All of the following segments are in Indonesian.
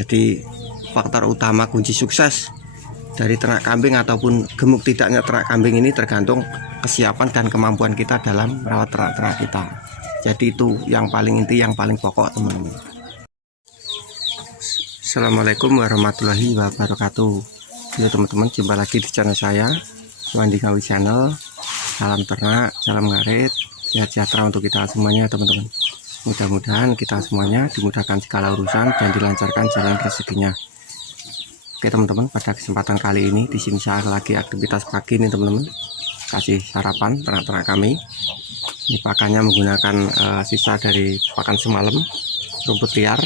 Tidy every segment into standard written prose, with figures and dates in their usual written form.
Jadi faktor utama kunci sukses dari ternak kambing ataupun gemuk tidaknya ternak kambing ini tergantung kesiapan dan kemampuan kita dalam merawat ternak-ternak kita. Jadi itu yang paling inti, yang paling pokok, teman-teman. Assalamualaikum warahmatullahi wabarakatuh. Halo teman-teman, jumpa lagi di channel saya, Wandi Ngawi Channel. Salam ternak, salam ngarit, sehat sejahtera untuk kita semuanya, teman-teman. Mudah-mudahan kita semuanya dimudahkan segala urusan dan dilancarkan jalan rezekinya. Oke teman-teman, pada kesempatan kali ini di sini saya lagi aktivitas pagi nih teman-teman. Kasih sarapan ternak-ternak kami. Ini pakannya menggunakan sisa dari pakan semalam, rumput liar.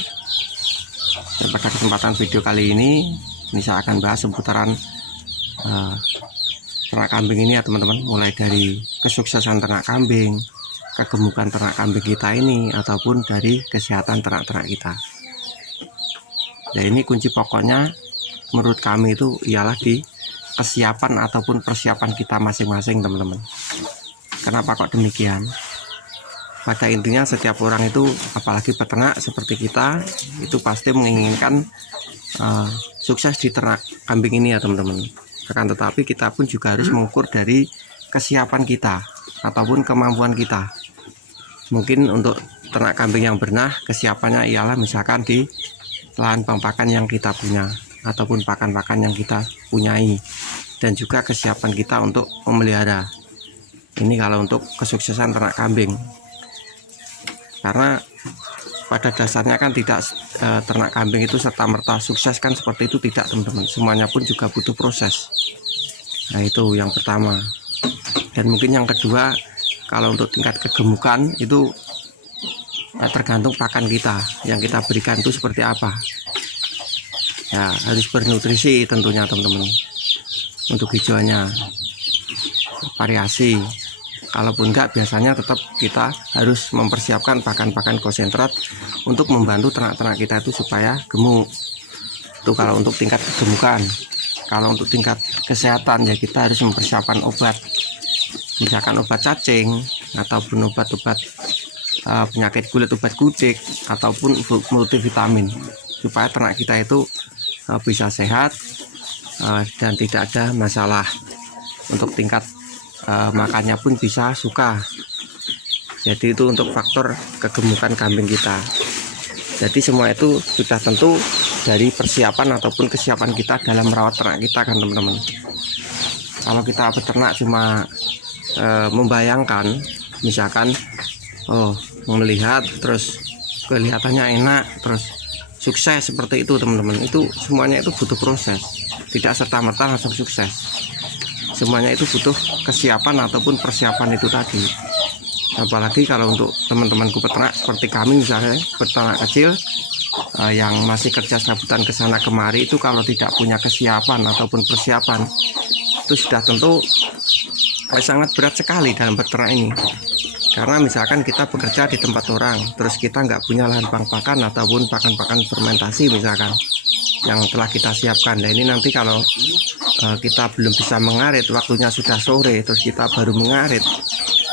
Dan pada kesempatan video kali ini saya akan bahas seputaran ternak kambing ini ya teman-teman. Mulai dari kesuksesan ternak kambing, kegemukan ternak kambing kita ini, ataupun dari kesehatan ternak-ternak kita. Nah ini kunci pokoknya menurut kami itu ialah di kesiapan ataupun persiapan kita masing-masing teman-teman. Kenapa kok demikian? Pada intinya setiap orang itu, apalagi peternak seperti kita, itu pasti menginginkan sukses di ternak kambing ini ya teman-teman. Akan tetapi kita pun juga harus mengukur dari kesiapan kita ataupun kemampuan kita. Mungkin untuk ternak kambing yang bernah, kesiapannya ialah misalkan di lahan pakan yang kita punya ataupun pakan-pakan yang kita punyai, dan juga kesiapan kita untuk memelihara. Ini kalau untuk kesuksesan ternak kambing. Karena pada dasarnya kan tidak ternak kambing itu serta-merta sukses kan seperti itu, tidak teman-teman. Semuanya pun juga butuh proses. Nah itu yang pertama. Dan mungkin yang kedua, kalau untuk tingkat kegemukan itu tergantung pakan kita yang kita berikan itu seperti apa. Ya harus bernutrisi tentunya teman-teman. Untuk hijauannya variasi. Kalaupun enggak, biasanya tetap kita harus mempersiapkan pakan-pakan konsentrat untuk membantu ternak-ternak kita itu supaya gemuk. Itu kalau untuk tingkat kegemukan. Kalau untuk tingkat kesehatan ya kita harus mempersiapkan obat. Misalkan obat cacing ataupun obat-obat penyakit kulit, obat kucing ataupun multivitamin, supaya ternak kita itu bisa sehat dan tidak ada masalah. Untuk tingkat makannya pun bisa suka. Jadi itu untuk faktor kegemukan kambing kita. Jadi semua itu sudah tentu dari persiapan ataupun kesiapan kita dalam merawat ternak kita kan teman-teman. Kalau kita beternak cuma membayangkan, misalkan melihat terus kelihatannya enak terus sukses seperti itu teman-teman, itu semuanya itu butuh proses, tidak serta-merta langsung sukses. Semuanya itu butuh kesiapan ataupun persiapan itu tadi. Apalagi kalau untuk teman-temanku peternak seperti kami misalnya, peternak kecil yang masih kerja serabutan ke sana kemari, itu kalau tidak punya kesiapan ataupun persiapan itu sudah tentu sangat berat sekali dalam peternak ini. Karena misalkan kita bekerja di tempat orang, terus kita nggak punya lahan pakan ataupun pakan-pakan fermentasi misalkan yang telah kita siapkan. Nah ini nanti kalau kita belum bisa mengarit, waktunya sudah sore, terus kita baru mengarit,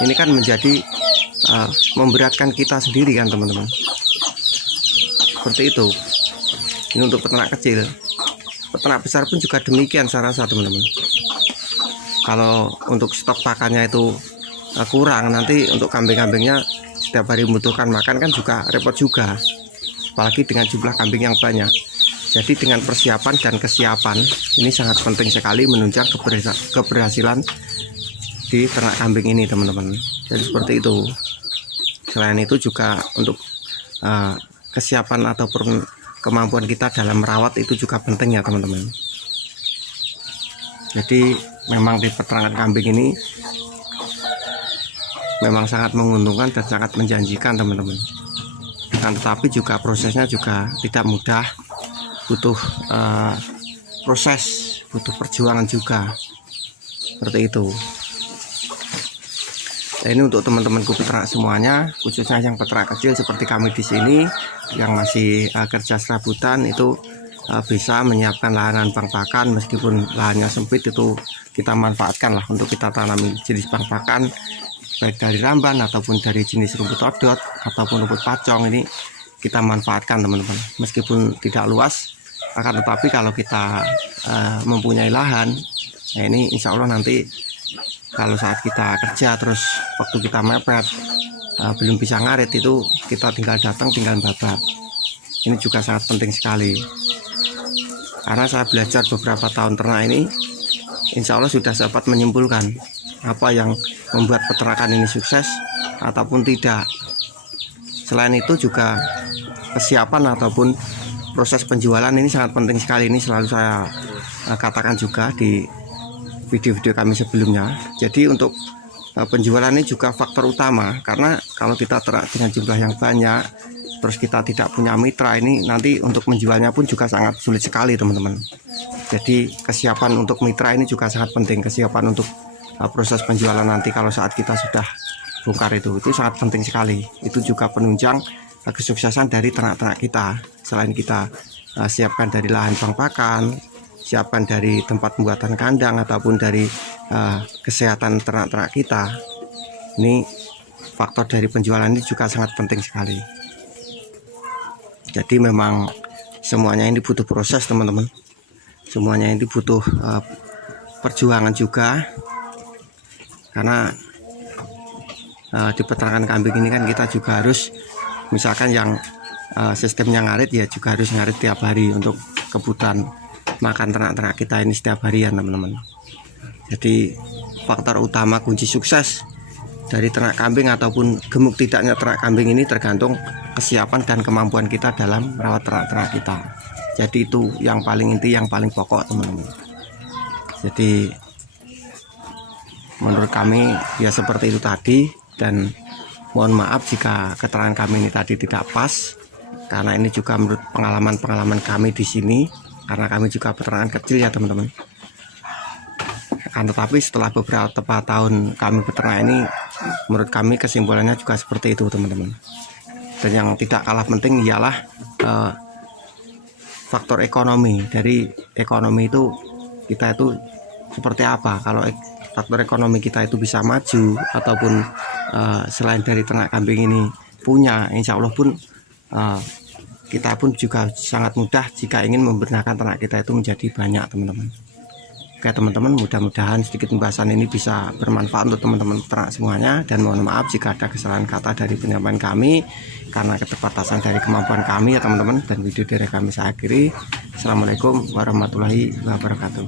ini kan menjadi memberatkan kita sendiri kan teman-teman. Seperti itu. Ini untuk peternak kecil. Peternak besar pun juga demikian saya rasa teman-teman. Kalau untuk stok pakannya itu kurang, nanti untuk kambing-kambingnya setiap hari membutuhkan makan kan juga repot juga, apalagi dengan jumlah kambing yang banyak. Jadi dengan persiapan dan kesiapan ini sangat penting sekali menunjang keberhasilan di ternak kambing ini teman-teman. Jadi seperti itu. Selain itu juga untuk kesiapan ataupun kemampuan kita dalam merawat itu juga penting ya teman-teman. Jadi memang di peternakan kambing ini memang sangat menguntungkan dan sangat menjanjikan teman-teman. Tetapi juga prosesnya juga tidak mudah, butuh proses, butuh perjuangan juga. Seperti itu. Nah, ini untuk teman-temanku peternak semuanya, khususnya yang peternak kecil seperti kami di sini yang masih kerja serabutan, itu bisa menyiapkan lahan pakan meskipun lahannya sempit, itu kita manfaatkan lah untuk kita tanami jenis pakan baik dari ramban ataupun dari jenis rumput odot ataupun rumput pacong. Ini kita manfaatkan teman-teman. Meskipun tidak luas, akan tetapi kalau kita mempunyai lahan, nah ini insya Allah nanti kalau saat kita kerja terus waktu kita mepet belum bisa ngarit, itu kita tinggal datang tinggal babat. Ini juga sangat penting sekali, karena saya belajar beberapa tahun ternak ini, insya Allah sudah dapat menyimpulkan apa yang membuat peternakan ini sukses ataupun tidak. Selain itu juga kesiapan ataupun proses penjualan ini sangat penting sekali. Ini selalu saya katakan juga di video-video kami sebelumnya. Jadi untuk penjualan ini juga faktor utama, karena kalau kita ternak dengan jumlah yang banyak terus kita tidak punya mitra, ini nanti untuk menjualnya pun juga sangat sulit sekali teman-teman. Jadi kesiapan untuk mitra ini juga sangat penting. Kesiapan untuk proses penjualan nanti kalau saat kita sudah bongkar itu sangat penting sekali. Itu juga penunjang kesuksesan dari ternak-ternak kita. Selain kita siapkan dari lahan bank pakan, siapkan dari tempat pembuatan kandang ataupun dari kesehatan ternak-ternak kita, ini faktor dari penjualan ini juga sangat penting sekali. Jadi memang semuanya ini butuh proses teman-teman, semuanya ini butuh perjuangan juga, karena di peternakan kambing ini kan kita juga harus, misalkan yang sistemnya ngarit ya juga harus ngarit tiap hari untuk kebutuhan makan ternak-ternak kita ini setiap harian teman-teman. Jadi faktor utama kunci sukses dari ternak kambing ataupun gemuk tidaknya ternak kambing ini tergantung kesiapan dan kemampuan kita dalam merawat ternak-ternak kita. Jadi itu yang paling inti, yang paling pokok teman-teman. Jadi menurut kami ya seperti itu tadi, dan mohon maaf jika keterangan kami ini tadi tidak pas, karena ini juga menurut pengalaman kami di sini, karena kami juga peternakan kecil ya teman-teman. Tetapi setelah beberapa tahun kami beternak ini, menurut kami kesimpulannya juga seperti itu teman-teman. Dan yang tidak kalah penting ialah faktor ekonomi. Dari ekonomi itu kita itu seperti apa. Kalau faktor ekonomi kita itu bisa maju, ataupun selain dari ternak kambing ini punya, insya Allah pun kita pun juga sangat mudah jika ingin membernakkan ternak kita itu menjadi banyak teman-teman. Oke teman-teman, mudah-mudahan sedikit pembahasan ini bisa bermanfaat untuk teman-teman ternak semuanya, dan mohon maaf jika ada kesalahan kata dari penyampaian kami karena keterbatasan dari kemampuan kami ya teman-teman. Dan video dari kami saya akhiri. Assalamualaikum warahmatullahi wabarakatuh.